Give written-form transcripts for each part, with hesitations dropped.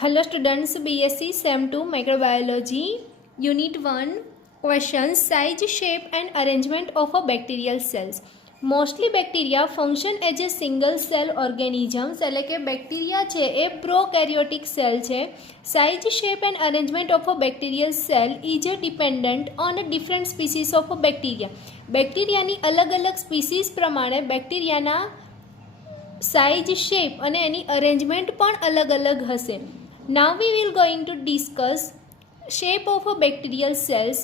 Hello students, BSc SEM 2 Microbiology Unit 1 Questions Size, shape and arrangement of a bacterial cells. Mostly bacteria function as a single cell organisms એટલે કે bacteria છે એ prokaryotic cell છે. Size, shape and arrangement of a bacterial cell is dependent on different species of a bacteria. બેક્ટેરિયાની अलग अलग species પ્રમાણે બેક્ટેરિયાના size, shape અને એની arrangement પણ અલગ અલગ હશે. Now we will going to discuss shape of a bacterial cells.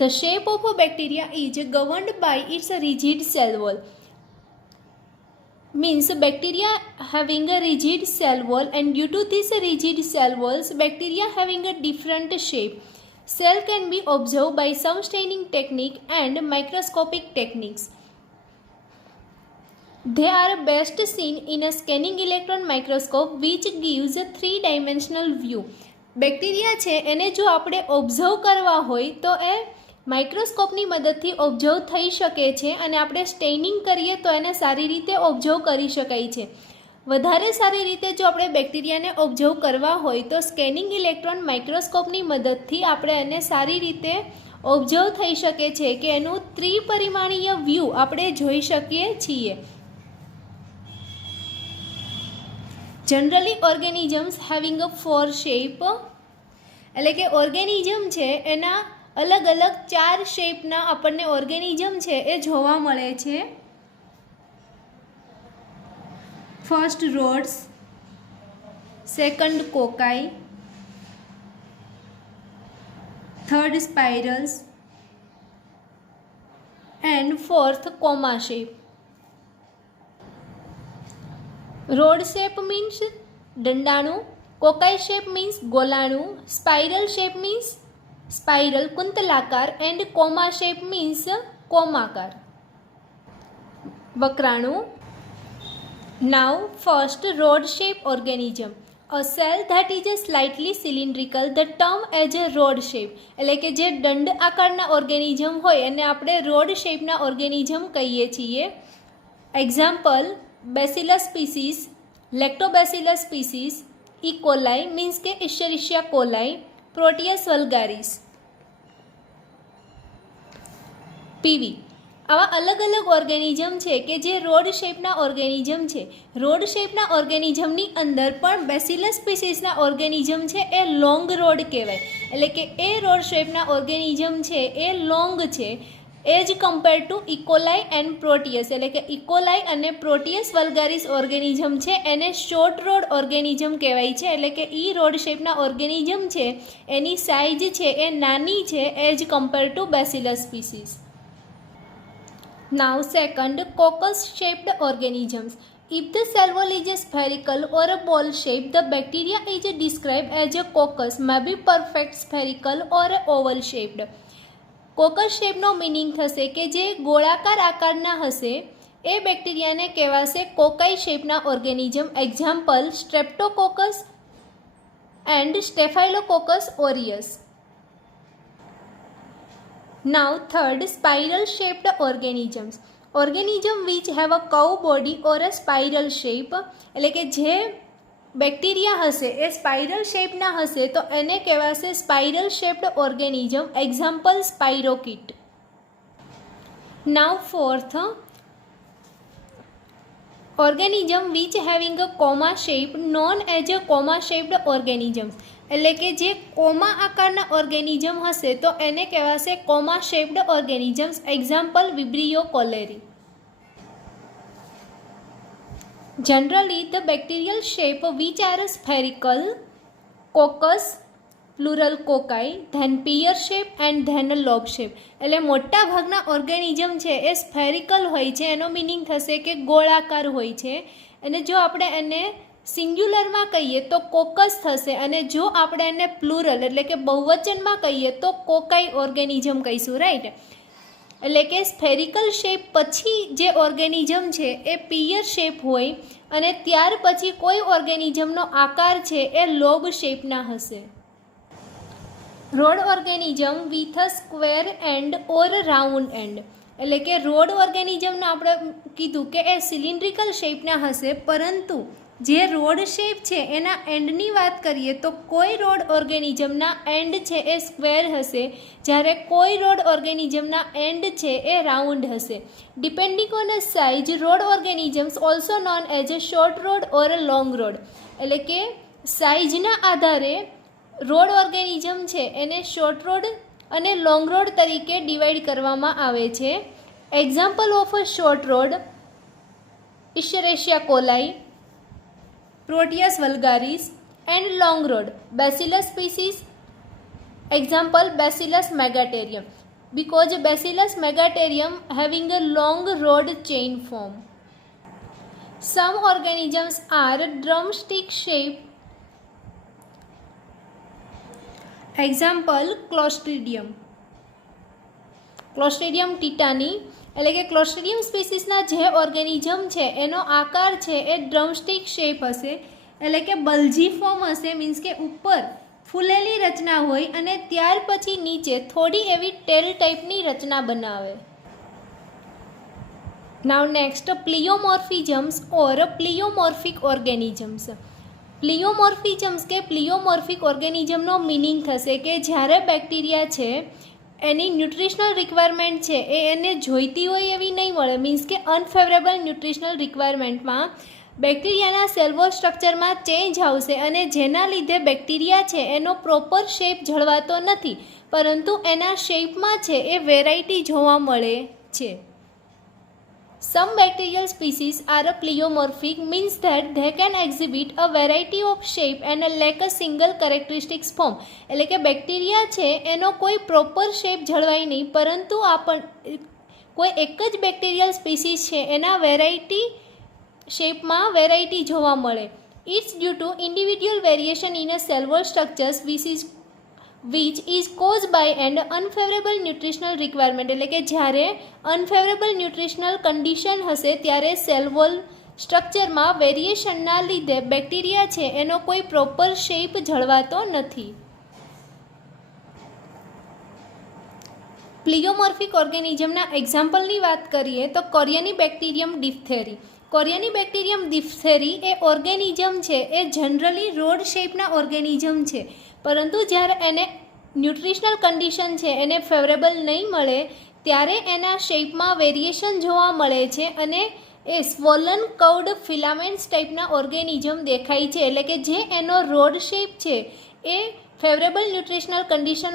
The shape of a bacteria is governed by its rigid cell wall. Means bacteria having a rigid cell wall, and due to this rigid cell walls, bacteria having a different shape. Cell can be observed by some staining technique and microscopic techniques. They are best seen in a scanning electron microscope which gives a three-dimensional view. Bacteria છે એને જો આપણે observe કરવા હોય તો એ માઇક્રોસ્કોપની મદદથી observe થઈ શકે છે અને આપણે સ્ટેઇનિંગ કરીએ તો એને સારી રીતે ઓબ્ઝર્વ કરી શકાય છે. વધારે સારી રીતે જો આપણે બેક્ટેરિયાને ઓબ્ઝર્વ કરવા હોય તો સ્કેનિંગ ઇલેક્ટ્રોન માઇક્રોસ્કોપની મદદથી આપણે એને સારી રીતે ઓબ્ઝર્વ થઈ શકે છે કે એનું ત્રિપરિમાણીય વ્યૂ આપણે જોઈ શકીએ છીએ. Generally organisms having a four shape એટલે કે ઓર્ગેનિઝમ છે એના અલગ અલગ ચાર શેપના આપણને ઓર્ગેનિઝમ છે એ જોવા મળે છે. First rods, second cocci, third spirals and fourth comma shape. Rod shape means દંડાણું, કોકાઈ શેપ મીન્સ ગોલાણું, સ્પાઇરલ શેપ મીન્સ સ્પાઇરલ કુંતલાકાર એન્ડ કોમા શેપ મીન્સ કોમાકાર વક્રાણું. Now first rod shape organism. A cell that is slightly cylindrical, the term as a rod shape. એટલે કે જે દંડ આકારના ઓર્ગેનિઝમ હોય એને આપણે રોડ શેપના ઓર્ગેનિઝમ કહીએ છીએ. Example Bacillus species, Lactobacillus species, E. coli means કે Escherichia coli, Proteus vulgaris. PV આવા અલગ અલગ ઓર્ગેનિઝમ છે કે જે રોડ શેપના ઓર્ગેનિઝમ છે. રોડ શેપના ઓર્ગેનિઝમની અંદર પણ બેસિલસ સ્પીસીસના ઓર્ગેનિઝમ છે એ લોંગ રોડ કહેવાય. એટલે કે એ રોડ શેપના ઓર્ગેનિઝમ છે એ લોંગ છે as compare two E. coli and પ્રોટિયસ. એટલે કે ઇકોલાઈ અને પ્રોટિયસ વલ્ગારિસ ઓર્ગેનિઝમ છે એને શોર્ટ રોડ ઓર્ગેનિઝમ કહેવાય છે. એટલે કે ઈ રોડ શેપના ઓર્ગેનિઝમ છે એની સાઇઝ છે એ નાની છે as compare to bacillus species. Now second coccus shaped organisms. If the cell wall is a spherical or a ball shape, the bacteria is described as a coccus, may be perfect spherical or oval shaped. Caucus શેપનો meaning થશે કે જે ગોળાકાર આકારના હશે એ બેક્ટેરિયાને કહેવાશે કોકાઈ શેપના organism. Example સ્ટ્રેપ્ટોકોકસ and સ્ટેફાઇલોકોકસ ઓરિયસ. Now third spiral shaped organisms. Organism which have a curve body or a spiral shape. એટલે કે જે બેક્ટેરિયા હશે એ સ્પાઇરલ શેપના હશે તો એને કહેવાશે spiral shaped organism. Example spirochete. Now fourth organism which having a comma shape known as a comma shaped organisms. એટલે કે જે કોમા આકારના ઓર્ગેનિઝમ હશે તો એને કહેવાશે comma shaped organisms. Example vibrio cholerae. Generally, the bacterial shape which are spherical, coccus, plural cocci, then pear shape and then a lobe shape. એટલે મોટા ભાગના ઓર્ગેનિઝમ છે એ સ્ફેરિકલ હોય છે. એનો મિનિંગ થશે કે ગોળાકાર હોય છે. અને જો આપણે એને સિંગ્યુલરમાં કહીએ તો કોકસ થશે અને જો આપણે એને પ્લુરલ એટલે કે બહુવચનમાં કહીએ તો કોકાઈ ઓર્ગેનિઝમ કહીશું. રાઈટ. એટલે કે સ્ફેરિકલ શેપ પછી જે ઓર્ગેનિઝમ છે એ પિયર શેપ હોય અને ત્યાર પછી કોઈ ઓર્ગેનિઝમનો આકાર છે એ લોબ શેપના હશે. Road organism with a square and or round and. એટલે કે રોડ ઓર્ગેનિઝમનો આપણે કીધું કે એ સિલિન્ડ્રિકલ શેપના હશે, પરંતુ જે રોડ શેપ છે એના એન્ડની વાત કરીએ તો કોઈ રોડ ઓર્ગેનિઝમના એન્ડ છે એ સ્ક્વેર હશે, જ્યારે કોઈ રોડ ઓર્ગેનિઝમના એન્ડ છે એ રાઉન્ડ હશે. Depending on a size rod organisms also known as a short rod or a long rod. એટલે કે સાઇઝના આધારે રોડ ઓર્ગેનિઝમ છે એને શોર્ટ રોડ અને લોંગ રોડ તરીકે ડિવાઈડ કરવામાં આવે છે. Example of a short rod Escherichia coli, Proteus vulgaris, and long rod Bacillus species. Example Bacillus megaterium, because Bacillus megaterium having a long rod chain form. Some organisms are drumstick shape. Example Clostridium, Clostridium tetani. એટલે કે ક્લોસ્ટ્રીડિયમ સ્પીસીસના જે organism છે એનો આકાર છે એ drumstick shape હશે, એટલે કે બલ્જી ફોર્મ હશે, મીન્સ કે ઉપર ફૂલેલી રચના હોય અને ત્યાર પછી નીચે થોડી એવી ટેલ ટાઈપની રચના બનાવે. નાઉ નેક્સ્ટ પ્લિયોમોર્ફિઝમ્સ ઓર પ્લિયોમોર્ફિક ઓર્ગેનિઝમ્સ. પ્લિયોમોર્ફિઝમ્સ કે પ્લિયોમોર્ફિક ઓર્ગેનિઝમનો મિનિંગ થશે કે જ્યારે બેક્ટેરિયા છે એની ન્યુટ્રિશનલ રિક્વાયરમેન્ટ છે એ એને જોઈતી હોય એવી નહીં મળે, મીન્સ કે અનફેવરેબલ ન્યુટ્રિશનલ રિક્વાયરમેન્ટમાં બેક્ટેરિયાના સેલ વોલ સ્ટ્રક્ચરમાં ચેન્જ આવશે અને જેના લીધે બેક્ટેરિયા છે એનો પ્રોપર શેપ જળવાતો નથી, પરંતુ એના શેપમાં છે એ વેરાયટી જોવા મળે છે. Some bacterial species are pleomorphic, means that they can exhibit a variety of shape and lack a single characteristics form. એટલે કે બેક્ટેરિયા છે એનો કોઈ પ્રોપર શેપ જળવાય નહીં, પરંતુ કોઈ એક જ બેક્ટેરિયલ સ્પીસીસ છે એના વેરાયટી શેપમાં વેરાયટી જોવા મળે. It's due to individual variation in a cell wall structures which is caused by an unfavorable nutritional requirement. એટલે કે જ્યારે અનફેવરેબલ ન્યુટ્રિશનલ કન્ડિશન હશે ત્યારે સેલ વોલ સ્ટ્રક્ચરમાં વેરિએશનના લીધે બેક્ટેરિયા છે એનો કોઈ પ્રોપર શેપ જળવાતો નથી. પ્લિયોમોર્ફિક ઓર્ગેનિઝમના એક્ઝામ્પલની વાત કરીએ તો કોરિયની બેક્ટેરિયમ ડિફથેરી. કોરિયની બેક્ટેરિયમ ડિફથેરી એ ઓર્ગેનિઝમ છે એ જનરલી રોડ શેપના ઓર્ગેનિઝમ છે, પરંતુ જ્યારે એને ન્યુટ્રિશનલ કન્ડિશન છે એને ફેવરેબલ નહીં મળે ત્યારે એના શેપમાં વેરિએશન જોવા મળે છે અને એ સ્વોલન કર્વડ ફિલામેન્ટ્સ ટાઈપના ઓર્ગેનિઝમ દેખાય છે. એટલે કે જે એનો રોડ શેપ છે એ ફેવરેબલ ન્યુટ્રિશનલ કન્ડિશન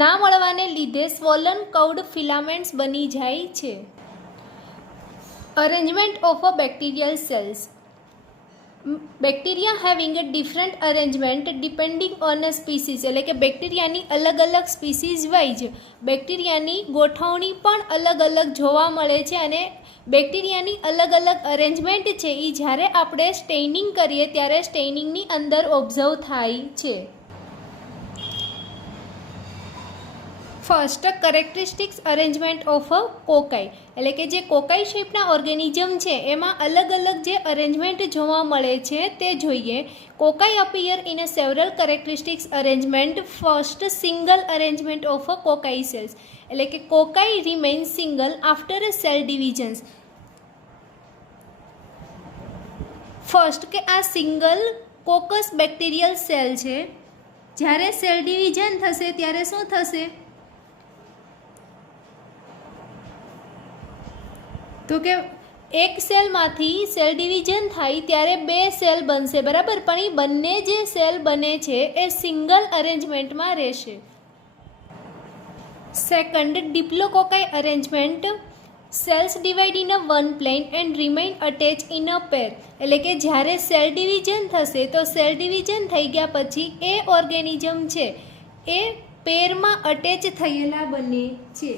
ના મળવાને લીધે સ્વોલન કર્વડ ફિલામેન્ટ્સ બની જાય છે. Arrangement of a bacterial cells. Bacteria having a different arrangement depending on a species. એટલે કે બેક્ટેરિયાની અલગ અલગ સ્પીસીઝ વાઇઝ બેક્ટેરિયાની ગોઠવણી પણ અલગ અલગ જોવા મળે છે અને બેક્ટેરિયાની અલગ અલગ અરેન્જમેન્ટ છે એ જ્યારે આપણે સ્ટેઇનિંગ કરીએ ત્યારે સ્ટેઇનિંગની અંદર ઓબ્ઝર્વ થાય છે. First characteristics arrangement of a cocci. એટલે કે જે કોકાઈ શેપના ઓર્ગેનિઝમ છે એમાં અલગ અલગ જે અરેન્જમેન્ટ જોવા મળે છે તે જોઈએ. Cocci appear in a several characteristics arrangement. First single arrangement of a cocci cells. એટલે કે cocci remain single after a cell divisions. First કે આ સિંગલ કોકસ બેક્ટેરિયલ સેલ છે, જ્યારે સેલ ડિવિઝન થશે ત્યારે શું થશે તો કે એક સેલમાંથી સેલ ડિવિઝન થાય ત્યારે બે સેલ બનશે, બરાબર, પણ એ બંને જે સેલ બને છે એ સિંગલ અરેન્જમેન્ટમાં રહેશે. Second diplococci arrangement. Cells divide in a one plane and remain attach in a pair. એટલે કે જ્યારે સેલ ડિવિઝન થશે તો સેલ ડિવિઝન થઈ ગયા પછી એ ઓર્ગેનિઝમ છે એ પેરમાં અટેચ થયેલા બને છે.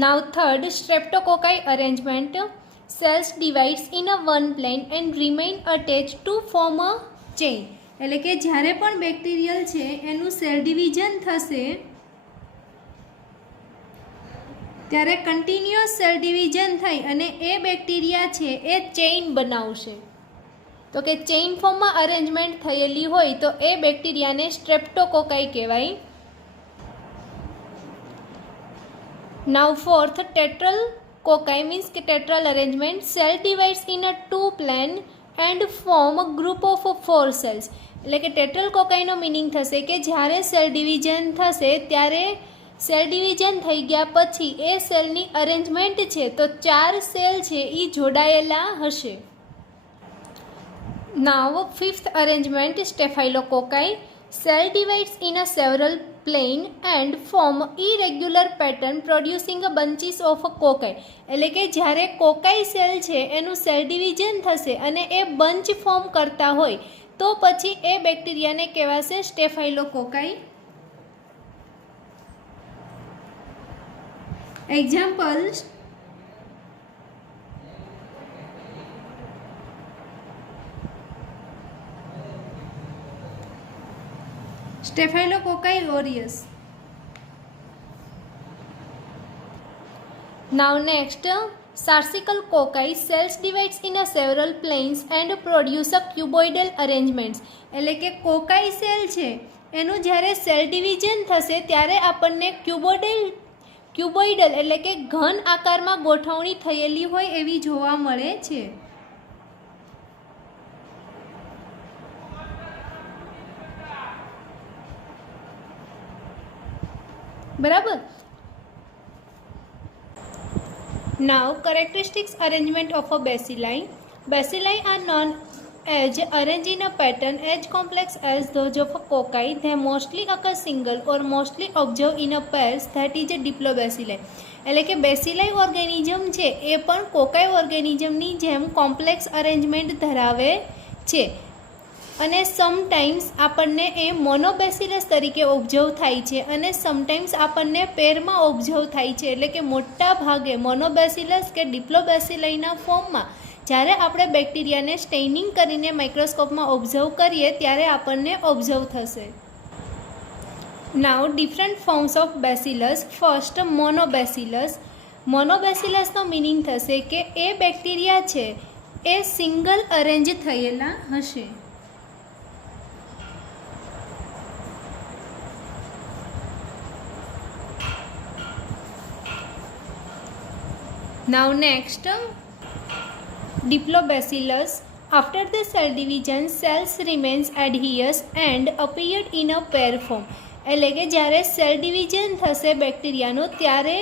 Now third, streptococci arrangement. Cells divides in a one plane and remain attached to form a chain. એટલે કે જ્યારે પણ બેક્ટેરિયલ છે એનું સેલ ડિવિઝન થશે ત્યારે કન્ટિન્યુઅસ સેલ ડિવિઝન થઈ અને એ બેક્ટેરિયા છે એ ચેઇન બનાવશે. તો કે ચેઇન ફોર્મમાં અરેન્જમેન્ટ થયેલી હોય તો એ બેક્ટેરિયાને સ્ટ્રેપ્ટોકોકાઈ કહેવાય. નાઉ ફોર્થ, ટેટ્રલ કોકાઈ મીન્સ કે tetrad arrangement. Cell divides in a 2 plane and form a group of 4 cells. એટલે કે ટેટ્રલ કોકાઈનો મિનિંગ થશે કે જ્યારે સેલ ડિવિઝન થશે ત્યારે સેલ ડિવિઝન થઈ ગયા પછી એ સેલની અરેન્જમેન્ટ છે તો 4 સેલ છે એ જોડાયેલા હશે. Now fifth arrangement, staphylococci. Cell divides in a several plane and form irregular pattern producing a bunches of cocci. એટલે કે જ્યારે કોકાઈ સેલ છે એનું સેલ ડિવિઝન થશે અને એ બંચ ફોર્મ કરતા હોય તો પછી એ બેક્ટેરિયાને કહેવાશે staphylococci. Examples: Staphylococcus aureus. Now next, sarsical cocci. Cells divides in a several planes and produce a cuboidal arrangements. એટલે કે કોકાઈ સેલ છે એનું જ્યારે સેલ ડિવિઝન થશે ત્યારે આપણને ક્યુબોઇડલ એટલે કે ઘન આકારમાં ગોઠવણી થયેલી હોય એવી જોવા મળે છે. બરાબર. Now characteristics arrangement of a bacilli. Bacilli are known as arranged in a pattern as complex as those of a cocci. They mostly occur single or mostly observed in a pairs, that is a diplobacilli. એટલે કે બેસિલાઈ organism છે એ પણ કોકાઈ ઓર્ગેનિઝમની જેમ complex arrangement ધરાવે છે અને sometimes આપણને એ મોનોબેસિલસ તરીકે ઓબ્ઝર્વ થાય છે અને સમટાઈમ્સ આપણને પેરમાં ઓબ્ઝર્વ થાય છે. એટલે કે મોટા ભાગે મોનોબેસિલસ કે ડિપ્લોબેસિલાઈના ફોર્મમાં જ્યારે આપણે બેક્ટેરિયાને સ્ટેઇનિંગ કરીને માઇક્રોસ્કોપમાં ઓબ્ઝર્વ કરીએ ત્યારે આપણને ઓબ્ઝર્વ થશે. Now different forms of bacillus. First, monobacillus. મોનોબેસિલસનો મિનિંગ થશે કે એ બેક્ટેરિયા છે એ સિંગલ અરેન્જ થયેલા હશે. Now next, Diplobacillus. After the cell division, cells remains adherous and appeared in a pair form. એટલે કે જ્યારે સેલ ડિવિઝન થશે બેક્ટેરિયાનું ત્યારે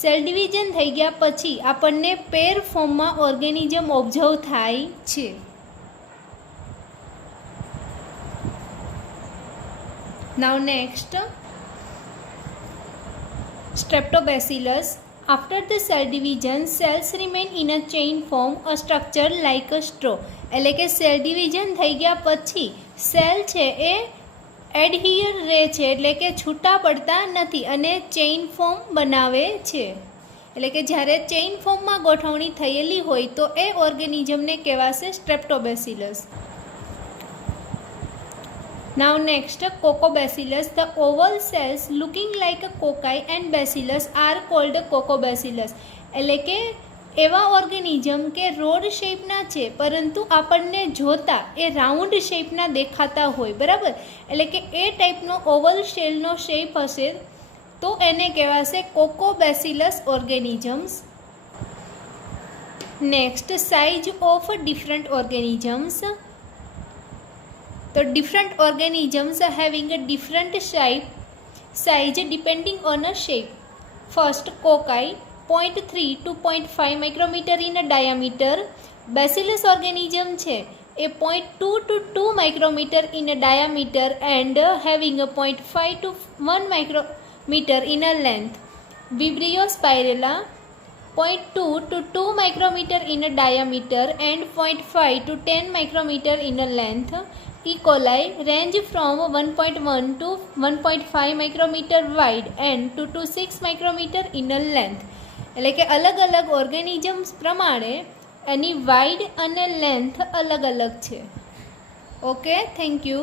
સેલ ડિવિઝન થઈ ગયા પછી આપણને પેર ફોર્મમાં ઓર્ગેનિઝમ ઓબ્ઝર્વ થાય છે. Now next, Streptobacillus. After the cell division, cells remain in a chain form, a structure like a straw. એટલે કે સેલ ડિવિઝન થઈ ગયા પછી સેલ છે એ એડહિયર રહે છે એટલે કે છૂટા પડતા નથી અને ચેઇન ફોર્મ બનાવે છે. એટલે કે જ્યારે ચેઇન ફોર્મમાં ગોઠવણી થયેલી હોય તો એ ઓર્ગેનિઝમને કહેવાશે સ્ટ્રેપ્ટોબેસિલસ. Now next, Cocobacillus. The oval cells looking like a cocci and bacillus are called Cocobacillus. એટલે કે એવા ઓર્ગેનિઝમ કે રોડ શેપના છે પરંતુ આપણને જોતા એ રાઉન્ડ શેપના દેખાતા હોય. બરાબર. એટલે કે એ ટાઈપનો ઓવલ શેલનો શેપ હશે તો એને કહેવાશે coccobacillus organisms. Next, size of different organisms. So different organisms are having a different size depending on a shape. First, cocci 0.3 to 0.5 micrometer in a diameter. Bacillus organism છે એ 0.2 to 2 micrometer in a diameter and having a 0.5 to 1 micrometer in a length. Vibrio spirella 0.2 to 2 micrometer in a diameter and 0.5 to 10 micrometer in a length. E. coli range from 1.1 to 1.5 micrometer wide and 2 to 6 micrometer in a length. એટલે કે અલગ અલગ organisms પ્રમાણે એની wide અને length અલગ અલગ છે. Okay, thank you.